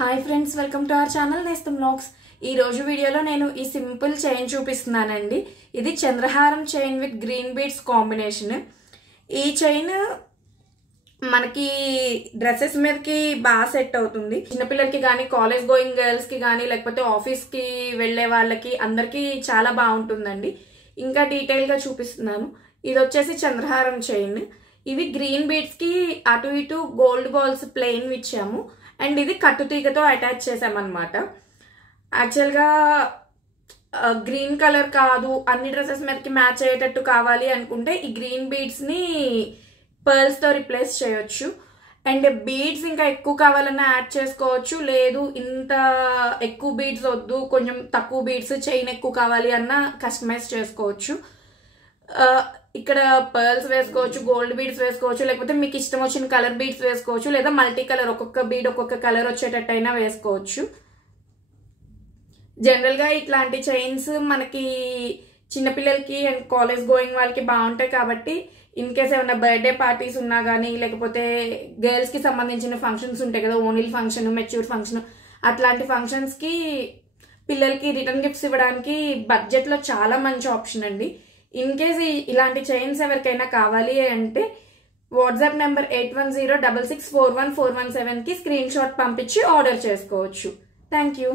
Hi friends, welcome to our channel Nestham vlogs. ఈ రోజు వీడియోలో నేను ఈ సింపుల్ చైన్ చూపిస్తున్నానండి. ఇది చంద్రహారం chain with green beads combination. ఈ చైన్ మనకి డ్రెస్సెస్ మీదకి బాగా సెట్ అవుతుంది. చిన్నపిల్లలకి కానీ, కాలేజ్ గోయింగ్ గర్ల్స్ కి కానీ, లేకపోతే ఆఫీస్ కి వెళ్లే వాళ్ళకి అందరికి చాలా బాగుంటుందండి. ఇంకా డీటెయిల్ గా చూపిస్తున్నాను. ఇది వచ్చేసి చంద్రహారం చైన్. ఇవి గ్రీన్ బీడ్స్ కి అటు ఇటు గోల్డ్ బాల్స్ ప్లెయిన్ ఇచ్చాము. అండ్ ఇది కట్టుతీగతో అటాచ్ చేసామన్నమాట. యాక్చువల్గా గ్రీన్ కలర్ కాదు, అన్ని డ్రెస్సెస్ మీదకి మ్యాచ్ అయ్యేటట్టు కావాలి అనుకుంటే ఈ గ్రీన్ బీడ్స్ ని పర్ల్స్ తో రిప్లేస్ చేయొచ్చు. అండ్ బీడ్స్ ఇంకా ఎక్కువ కావాలన్నా యాడ్ చేసుకోవచ్చు. లేదు ఇంత ఎక్కువ బీడ్స్ వద్దు, కొంచెం తక్కువ బీడ్స్, చైన్ ఎక్కువ కావాలి అన్నా కస్టమైజ్ చేసుకోవచ్చు. ఇక్కడ పర్ల్స్ వేసుకోవచ్చు, గోల్డ్ బీడ్స్ వేసుకోవచ్చు, లేకపోతే మీకు ఇష్టం వచ్చిన కలర్ బీడ్స్ వేసుకోవచ్చు, లేదా మల్టీ కలర్ ఒక్కొక్క బీడ్ ఒక్కొక్క కలర్ వచ్చేటట్టు అయినా వేసుకోవచ్చు. జనరల్ గా ఇట్లాంటి చైన్స్ మనకి చిన్నపిల్లలకి అండ్ కాలేజ్ గోయింగ్ వాళ్ళకి బాగుంటాయి కాబట్టి ఇన్ కేస్ ఏమైనా బర్త్డే పార్టీస్ ఉన్నా కానీ, లేకపోతే గర్ల్స్ కి సంబంధించిన ఫంక్షన్స్ ఉంటాయి కదా, ఓనిల్ ఫంక్షన్, మెచ్యూర్ ఫంక్షన్, అట్లాంటి ఫంక్షన్స్ కి పిల్లలకి రిటర్న్ గిఫ్ట్స్ ఇవ్వడానికి బడ్జెట్ లో చాలా మంచి ఆప్షన్ అండి. ఇన్ కేస్ ఇలాంటి చైన్స్ ఎవరికైనా కావాలి అంటే వాట్సాప్ నెంబర్ 8106641417 కి స్క్రీన్ షాట్ పంపించి ఆర్డర్ చేసుకోవచ్చు. Thank you.